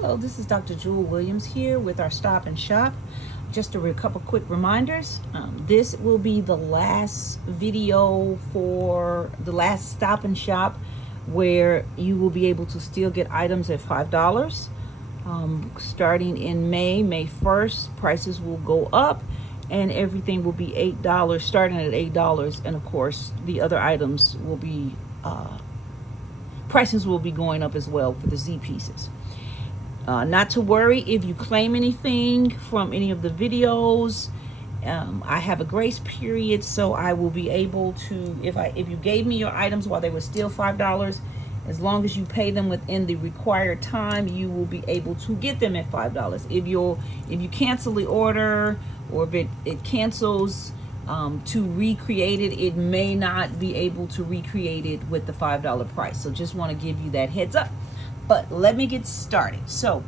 Hello, this is Dr. Jewel Williams here with our Stop and Shop. Just a couple quick reminders. This will be the last video for the last Stop and Shop where you will be able to still get items at $5. Starting in May 1st, prices will go up and everything will be $8, starting at $8. And of course, the other items will be, prices will be going up as well for the Z pieces. Not to worry if you claim anything from any of the videos. I have a grace period, so I will be able to, if you gave me your items while they were still $5, as long as you pay them within the required time, you will be able to get them at $5. If you cancel the order, or if it cancels to recreate it, it may not be able to recreate it with the $5 price. So just want to give you that heads up. But let me get started. So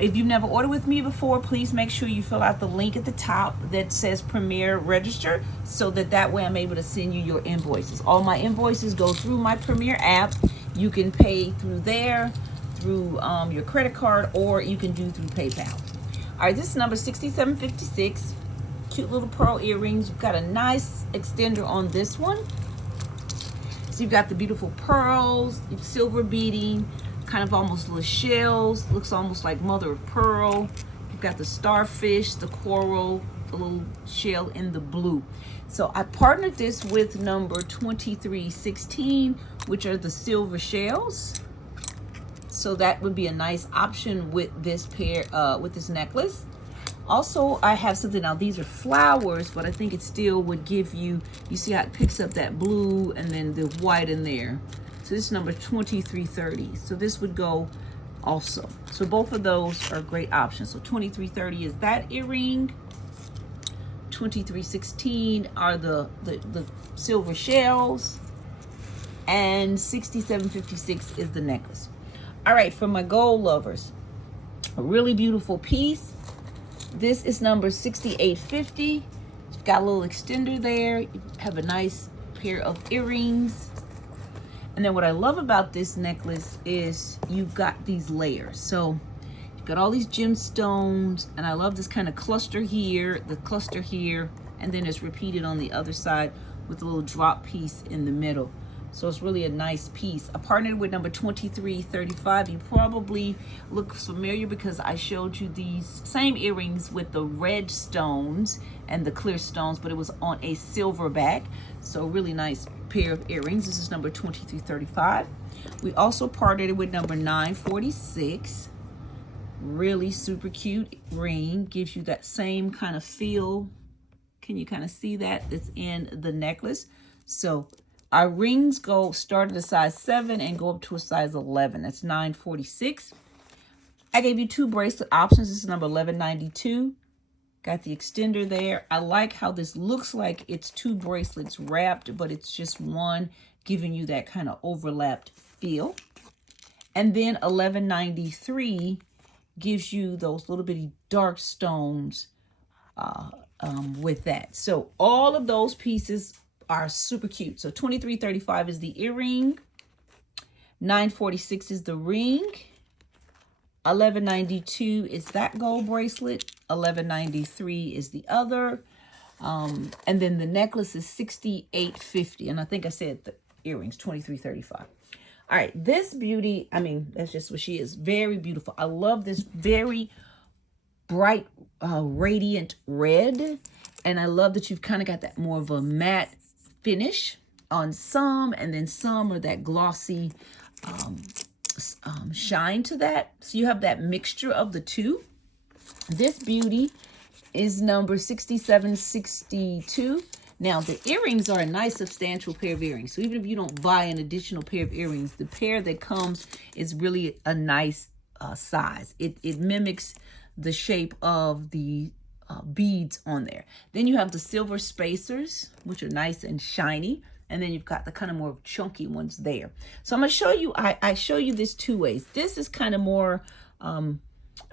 if you've never ordered with me before, please make sure you fill out the link at the top that says Premier Register, so that way I'm able to send you your invoices. All my invoices go through my Premier app. You can pay through there, through your credit card, or you can do through PayPal. All right, this is number 6756. Cute little pearl earrings. You've got a nice extender on this one. So you've got the beautiful pearls, silver beading, kind of almost little shells. Looks almost like mother of pearl. You've got the starfish, the coral, the little shell in the blue. So I partnered this with number 2316, which are the silver shells. So that would be a nice option with this pair, with this necklace. Also, I have something, now these are flowers, but I think it still would give you see how it picks up that blue and then the white in there. So this is number 2330. So this would go also. So both of those are great options. So 2330 is that earring. 2316 are the silver shells. And 6756 is the necklace. All right, for my gold lovers, a really beautiful piece. This is number 6850. You've got a little extender there. You have a nice pair of earrings. And then what I love about this necklace is you've got these layers. So you've got all these gemstones, and I love this kind of cluster here, the cluster here, and then it's repeated on the other side with a little drop piece in the middle. So it's really a nice piece. I partnered with number 2335. You probably look familiar because I showed you these same earrings with the red stones and the clear stones, but it was on a silver back. So really nice pair of earrings. This is number 2335. We also partnered with number 946. Really super cute ring. Gives you that same kind of feel. Can you kind of see that? It's in the necklace. So our rings start at a size 7 and go up to a size 11. That's 946. I gave you 2 bracelet options. This is number 1192. Got the extender there. I like how this looks like it's 2 bracelets wrapped, but it's just one, giving you that kind of overlapped feel. And then 1193 gives you those little bitty dark stones with that. So all of those pieces are super cute. So 2335 is the earring. 946 is the ring. 1192 is that gold bracelet. 1193 is the other. And then the necklace is 6850. And I think I said the earrings, 2335. All right, this beauty, I mean, that's just what she is. Very beautiful. I love this very bright, radiant red. And I love that you've kind of got that more of a matte finish on some, and then some are that glossy shine to that. So you have that mixture of the two. This beauty is number 6762. Now the earrings are a nice substantial pair of earrings. So even if you don't buy an additional pair of earrings, the pair that comes is really a nice size. It mimics the shape of the beads on there. Then you have the silver spacers, which are nice and shiny. And then you've got the kind of more chunky ones there. So I'm going to show you, I show you this 2 ways. This is kind of more, I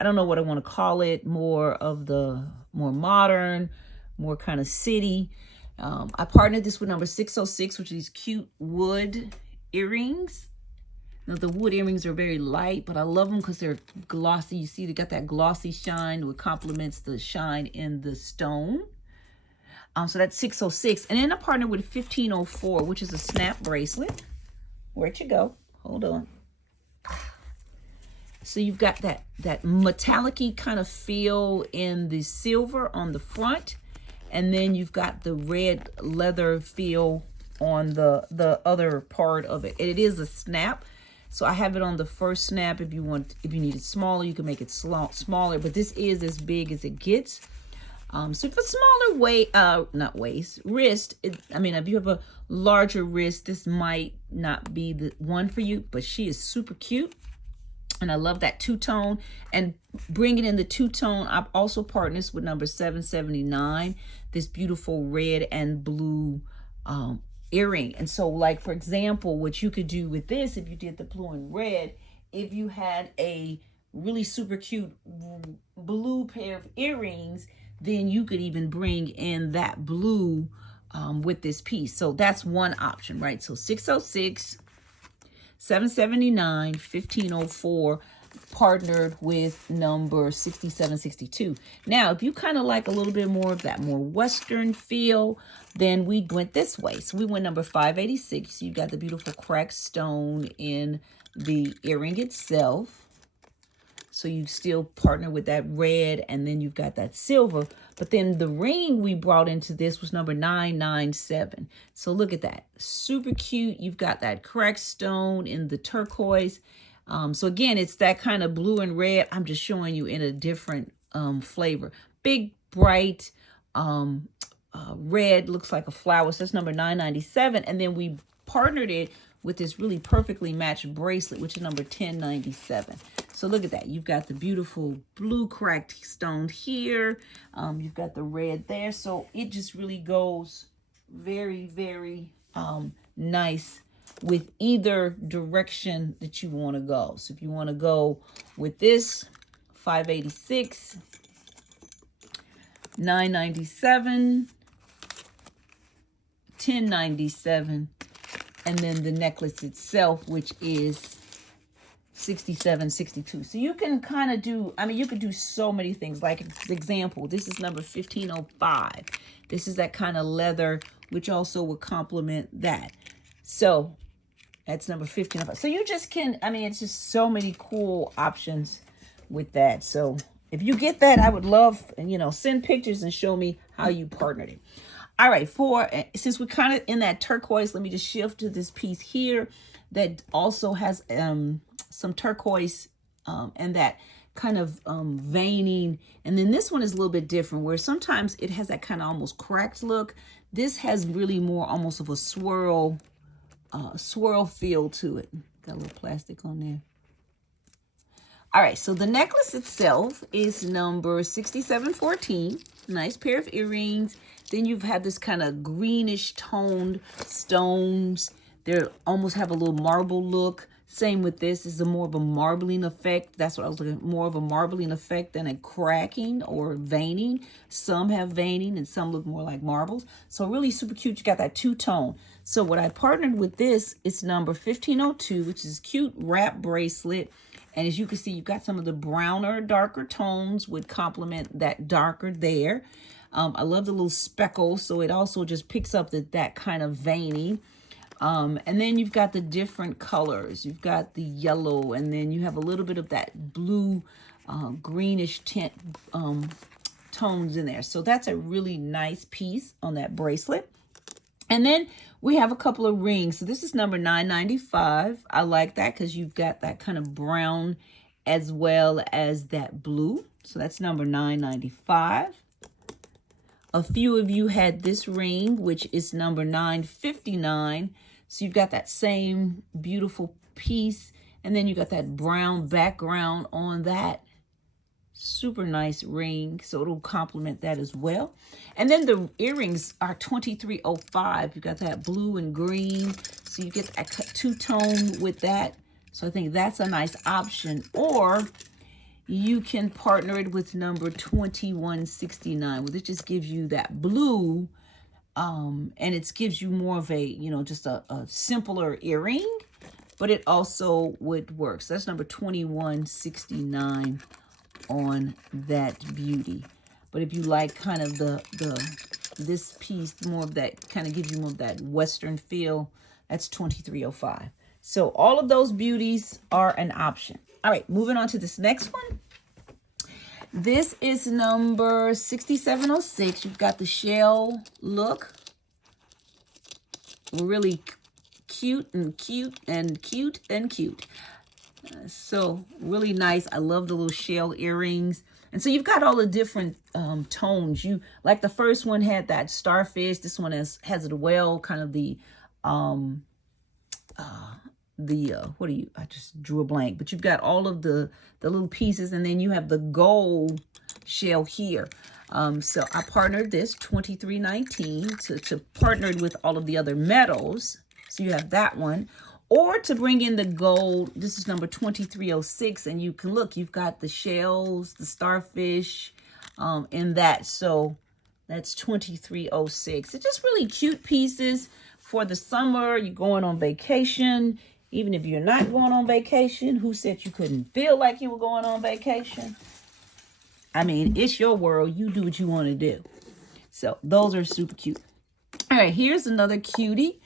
don't know what I want to call it, more of the more modern, more kind of city. I partnered this with number 606, which are these cute wood earrings. Now, the wood earrings are very light, but I love them because they're glossy. You see, they got that glossy shine, which complements the shine in the stone. So that's 606. And then I partnered with 1504, which is a snap bracelet. Where'd you go? Hold on. So you've got that metallic-y kind of feel in the silver on the front. And then you've got the red leather feel on the other part of it. It is a snap. So I have it on the first snap. If you need it smaller, you can make it smaller. But this is as big as it gets. So for smaller wrist, if you have a larger wrist, this might not be the one for you, but she is super cute. And I love that two-tone. And bringing in the two-tone, I've also partnered with number 779, this beautiful red and blue earring. And so, like, for example, what you could do with this, if you did the blue and red, if you had a really super cute blue pair of earrings, then you could even bring in that blue with this piece. So that's one option, right? So 606, 779, 1504, partnered with number 6762. Now, if you kind of like a little bit more of that more Western feel, then we went this way. So we went number 586. You got the beautiful cracked stone in the earring itself. So you still partner with that red, and then you've got that silver. But then the ring we brought into this was number 997. So look at that. Super cute. You've got that cracked stone in the turquoise. So again, it's that kind of blue and red. I'm just showing you in a different flavor. Big, bright red, looks like a flower. So that's number 997. And then we partnered it with this really perfectly matched bracelet, which is number 1097. So look at that. You've got the beautiful blue cracked stone here. You've got the red there. So it just really goes very, very nice with either direction that you want to go. So if you want to go with this, 586, 997, 1097, and then the necklace itself, which is 6762. So you can kind of do, you could do so many things. Like, for example, this is number 1505. This is that kind of leather, which also would complement that. So that's number 1505. So you just can, it's just so many cool options with that. So if you get that, I would love, send pictures and show me how you partnered it. All right, since we're kind of in that turquoise, let me just shift to this piece here that also has some turquoise and that kind of veining. And then this one is a little bit different, where sometimes it has that kind of almost cracked look. This has really more almost of a swirl feel to it. Got a little plastic on there. All right, so the necklace itself is number 6714. Nice pair of earrings. Then you've had this kind of greenish toned stones. They almost have a little marble look. Same with this. Is more of a marbling effect. That's what I was looking at. More of a marbling effect than a cracking or veining. Some have veining and some look more like marbles. So really super cute. You got that two-tone. So what I partnered with this is number 1502, which is cute wrap bracelet. And as you can see, you've got some of the browner, darker tones would complement that darker there. I love the little speckles, so it also just picks up that kind of veining. And then you've got the different colors. You've got the yellow, and then you have a little bit of that blue, greenish tint tones in there. So that's a really nice piece on that bracelet. And then we have a couple of rings. So this is number 995. I like that because you've got that kind of brown as well as that blue. So that's number 995. A few of you had this ring, which is number 959. So you've got that same beautiful piece. And then you got that brown background on that. Super nice ring. So it'll complement that as well. And then the earrings are 2305. You got that blue and green. So you get that two-tone with that. So I think that's a nice option. Or you can partner it with number 2169. Well, it just gives you that blue, and it gives you more of a, just a simpler earring. but it also would work. So that's number 2169 on that beauty. But if you like kind of this piece, more of that, kind of gives you more of that Western feel, that's 2305. So all of those beauties are an option. All right, moving on to this next one. This is number 6706. You've got the shell look. Really cute and cute and cute and cute. So really nice. I love the little shell earrings. And so you've got all the different tones. You like the first one had that starfish. This one has it well, kind of what do you, I just drew a blank, but you've got all of the little pieces, and then you have the gold shell here. So I partnered this 2319 to partner it with all of the other metals. So you have that one, or to bring in the gold. This is number 2306, and you can look, you've got the shells, the starfish in that. So that's 2306. It's just really cute pieces for the summer. You're going on vacation. Even if you're not going on vacation, who said you couldn't feel like you were going on vacation? I mean, it's your world. You do what you want to do. So those are super cute. All right, here's another cutie.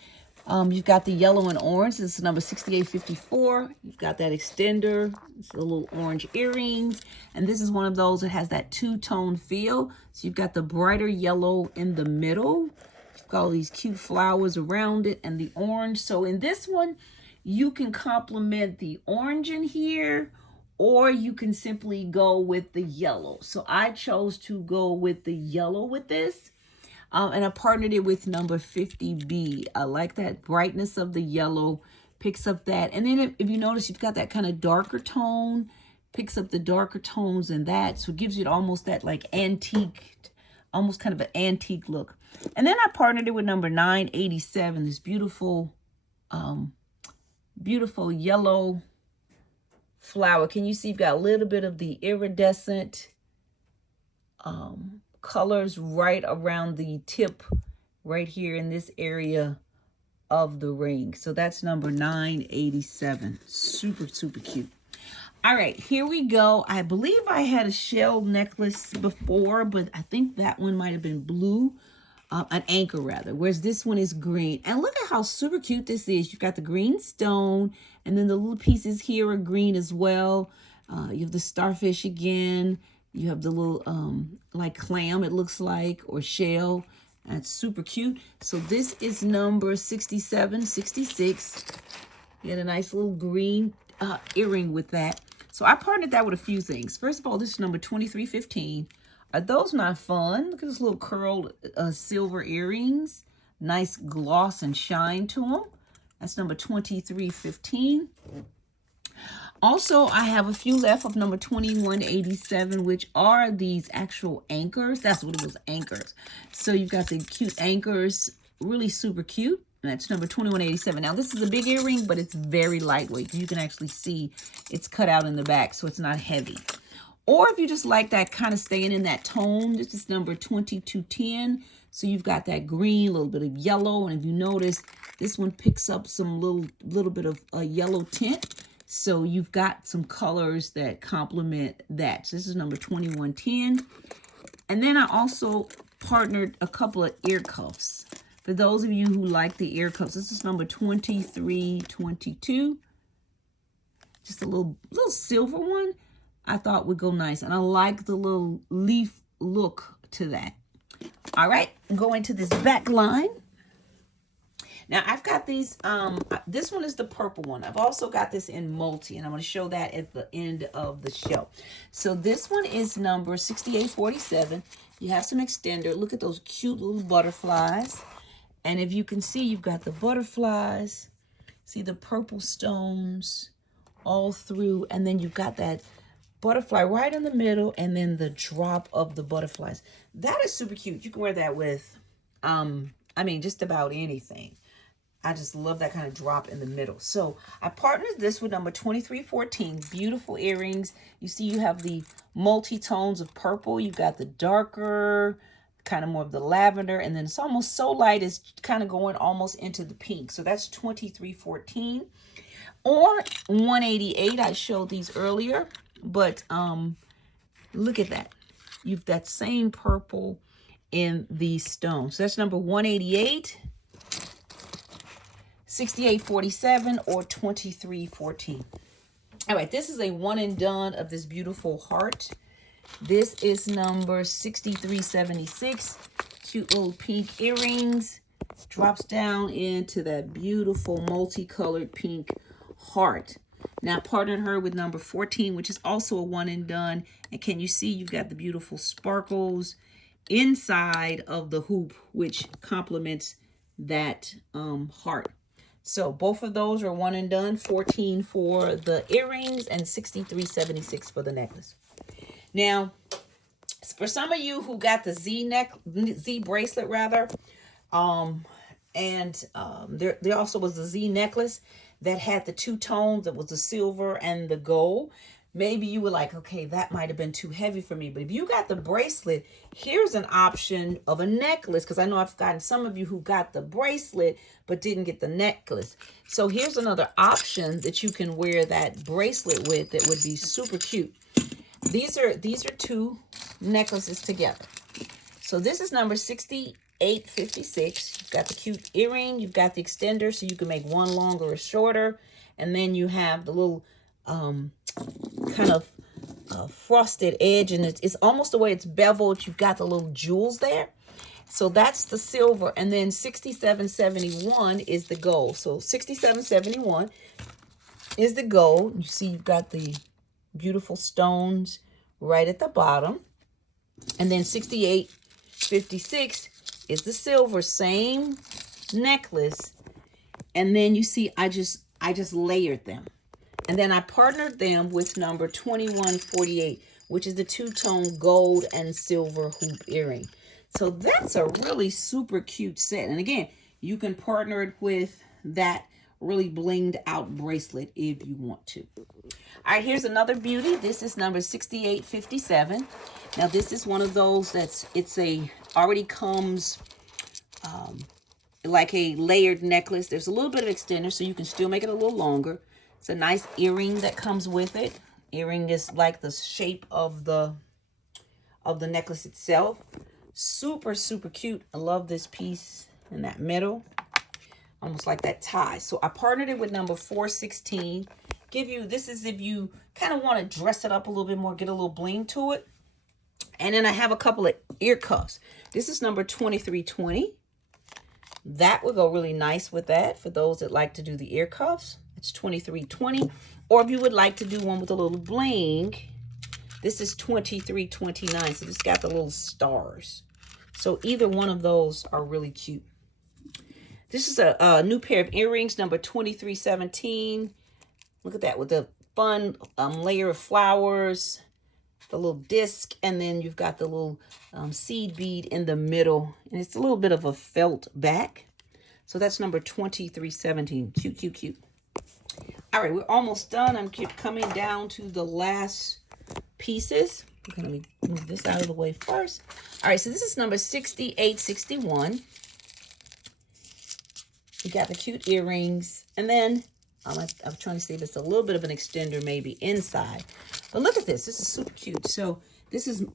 You've got the yellow and orange. This is number 6854. You've got that extender. It's a little orange earrings. And this is one of those that has that two-tone feel. So you've got the brighter yellow in the middle. You've got all these cute flowers around it and the orange. So in this one, you can complement the orange in here, or you can simply go with the yellow. So I chose to go with the yellow with this. And I partnered it with number 50B. I like that brightness of the yellow, picks up that. And then if you notice, you've got that kind of darker tone, picks up the darker tones in that. So it gives you almost that like antique, almost kind of an antique look. And then I partnered it with number 987, this beautiful, beautiful yellow flower. Can you see you've got a little bit of the iridescent colors right around the tip right here in this area of the ring. So that's number 987. Super, super cute. All right, here we go. I believe I had a shell necklace before, but I think that one might have been blue. An anchor rather, whereas this one is green. And look at how super cute this is. You've got the green stone, and then the little pieces here are green as well. You have the starfish again. You have the little like clam, it looks like, or shell. That's super cute. So this is number 6766. You had a nice little green earring with that. So I partnered that with a few things. First of all, this is number 2315. Are those not fun? Look at this little curled silver earrings. Nice gloss and shine to them. That's number 2315. Also, I have a few left of number 2187, which are these actual anchors. That's what it was, anchors. So you've got the cute anchors, really super cute. And that's number 2187. Now, this is a big earring, but it's very lightweight. You can actually see it's cut out in the back, so it's not heavy. Or if you just like that kind of staying in that tone, this is number 2210. So you've got that green, a little bit of yellow. And if you notice, this one picks up some little bit of a yellow tint. So you've got some colors that complement that. So this is number 2110. And then I also partnered a couple of ear cuffs. For those of you who like the ear cuffs, this is number 2322. Just a little silver one I thought would go nice. And I like the little leaf look to that. All right, going to this back line. Now, I've got these, this one is the purple one. I've also got this in multi, and I'm going to show that at the end of the show. So this one is number 6847. You have some extender. Look at those cute little butterflies. And if you can see, you've got the butterflies. See the purple stones all through. And then you've got that butterfly right in the middle, and then the drop of the butterflies. That is super cute. You can wear that with, I mean, just about anything. I just love that kind of drop in the middle. So I partnered this with number 2314. Beautiful earrings. You see you have the multi-tones of purple. You've got the darker, kind of more of the lavender. And then it's almost so light, it's kind of going almost into the pink. So that's 2314. or 188. I showed these earlier, but look at that. You've that same purple in these stones. So that's number 188, 6847, or 2314. All right, this is a one and done of this beautiful heart. This is number 6376. Cute little pink earrings. Drops down into that beautiful multicolored pink heart. Now partnered her with number 14, which is also a one and done. And can you see you've got the beautiful sparkles inside of the hoop, which complements that heart. So both of those are one and done. 14 for the earrings and 63.76 for the necklace. Now, for some of you who got the Z bracelet rather, there also was the Z necklace that had the two tones. That was the silver and the gold. Maybe you were like, okay, that might have been too heavy for me. But if you got the bracelet, here's an option of a necklace, because I know I've gotten some of you who got the bracelet but didn't get the necklace. So here's another option that you can wear that bracelet with that would be super cute. These are two necklaces together. So this is number 6856. You've got the cute earring, you've got the extender, so you can make one longer or shorter, and then you have the little kind of frosted edge, and it's almost the way it's beveled. You've got the little jewels there. So that's the silver, and then 6771 is the gold. So 6771 is the gold. You see you've got the beautiful stones right at the bottom, and then 6856 is the silver, same necklace. And then you see I just layered them. And then I partnered them with number 2148, which is the two-tone gold and silver hoop earring. So that's a really super cute set. And again, you can partner it with that really blinged out bracelet if you want to. All right, here's another beauty. This is number 6857. Now this is one of those already comes like a layered necklace. There's a little bit of extender, so you can still make it a little longer. It's a nice earring that comes with it. Earring is like the shape of the necklace itself. Super, super cute. I love this piece in that middle. Almost like that tie. So I partnered it with number 416. This is if you kind of want to dress it up a little bit more, get a little bling to it. And then I have a couple of ear cuffs. This is number 2320. That would go really nice with that for those that like to do the ear cuffs. It's 2320. Or if you would like to do one with a little bling, this is 2329. So it's got the little stars. So either one of those are really cute. This is a new pair of earrings, number 2317. Look at that with the fun layer of flowers, the little disc, and then you've got the little seed bead in the middle. And it's a little bit of a felt back. So that's number 2317. Cute, cute, cute. All right, we're almost done. I'm coming down to the last pieces. Okay, let me move this out of the way first. All right, so this is number 6861. You got the cute earrings, and then I'm trying to see if it's a little bit of an extender maybe inside. But look at this. This is super cute. So this is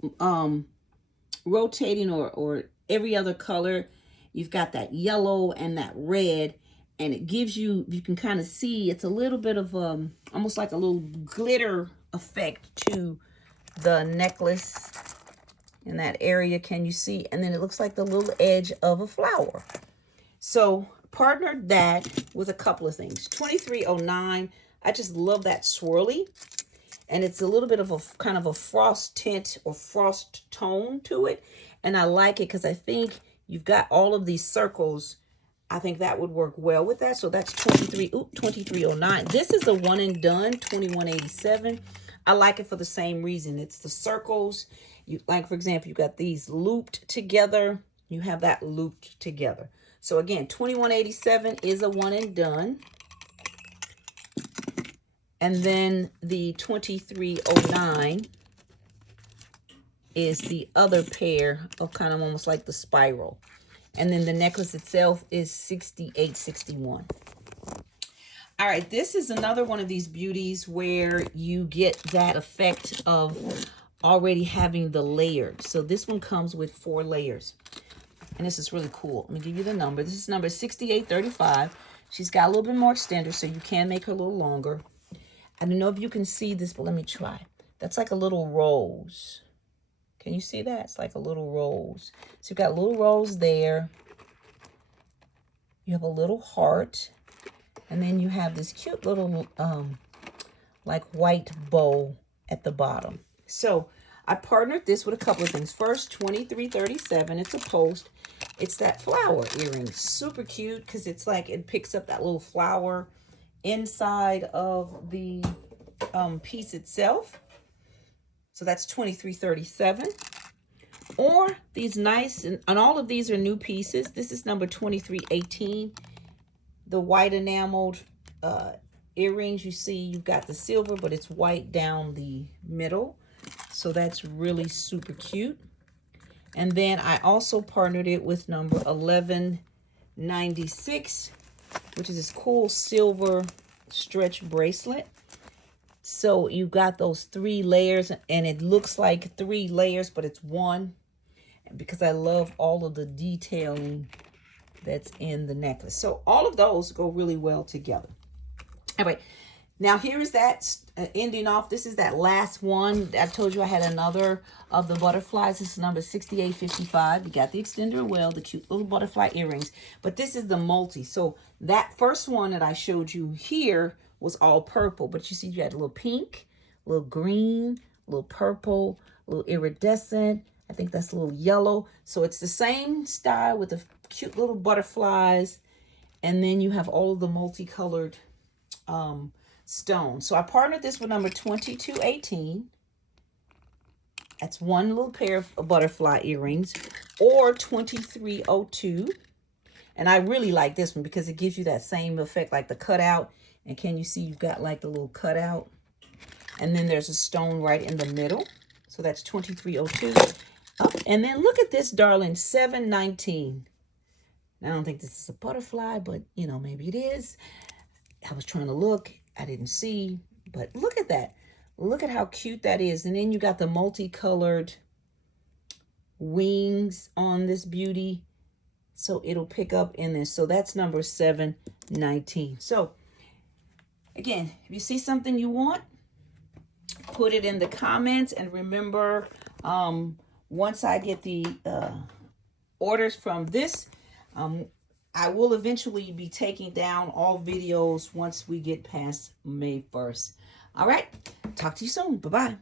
rotating or every other color. You've got that yellow and that red, and it gives you can kind of see it's a little bit of almost like a little glitter effect to the necklace in that area. Can you see? And then it looks like the little edge of a flower. So partnered that with a couple of things. 2309. I just love that swirly. And it's a little bit of a kind of a frost tint or frost tone to it. And I like it because I think you've got all of these circles. I think that would work well with that. So that's 2309. This is a one and done, 2187. I like it for the same reason. It's the circles. Like, for example, you got these looped together. You have that looped together. So again, 2187 is a one and done. And then the 2309 is the other pair of kind of almost like the spiral. And then the necklace itself is 6861. All All right, this is another one of these beauties where you get that effect of already having the layers. So this one comes with 4 layers. And this is really cool. Let me give you the number. This is number 6835. She's got a little bit more extender, so you can make her a little longer. I don't know if you can see this, but let me try. That's like a little rose. Can you see that? It's like a little rose. So you've got a little rose there. You have a little heart. And then you have this cute little like white bow at the bottom. So I partnered this with a couple of things. First, 2337. It's a post. It's that flower earring. Super cute because it's like it picks up that little flower inside of the piece itself. So that's 2337. Or these nice, and all of these are new pieces. This is number 2318. The white enameled earrings, you see you've got the silver, but it's white down the middle. So that's really super cute. And then I also partnered it with number 1196, which is this cool silver stretch bracelet. So you've got those 3 layers, and it looks like 3 layers, but it's 1. Because I love all of the detailing that's in the necklace. So all of those go really well together. All right, now here is that ending off. This is that last one. I told you I had another of the butterflies. This is number 6855. You got the extender well, the cute little butterfly earrings. But this is the multi. So that first one that I showed you here was all purple. But you see you had a little pink, a little green, a little purple, a little iridescent. I think that's a little yellow. So it's the same style with the cute little butterflies. And then you have all of the multicolored stones. So I partnered this with number 2218. That's 1 little pair of butterfly earrings. Or 2302. And I really like this one because it gives you that same effect like the cutout. And can you see you've got like the little cutout? And then there's a stone right in the middle. So that's 2302. And then look at this, darling, 719. I don't think this is a butterfly, but, you know, maybe it is. I was trying to look. I didn't see. But look at that. Look at how cute that is. And then you got the multicolored wings on this beauty. So it'll pick up in this. So that's number 719. So, again, if you see something you want, put it in the comments. And remember, once I get the orders from this, I will eventually be taking down all videos once we get past May 1st. All right. Talk to you soon. Bye-bye.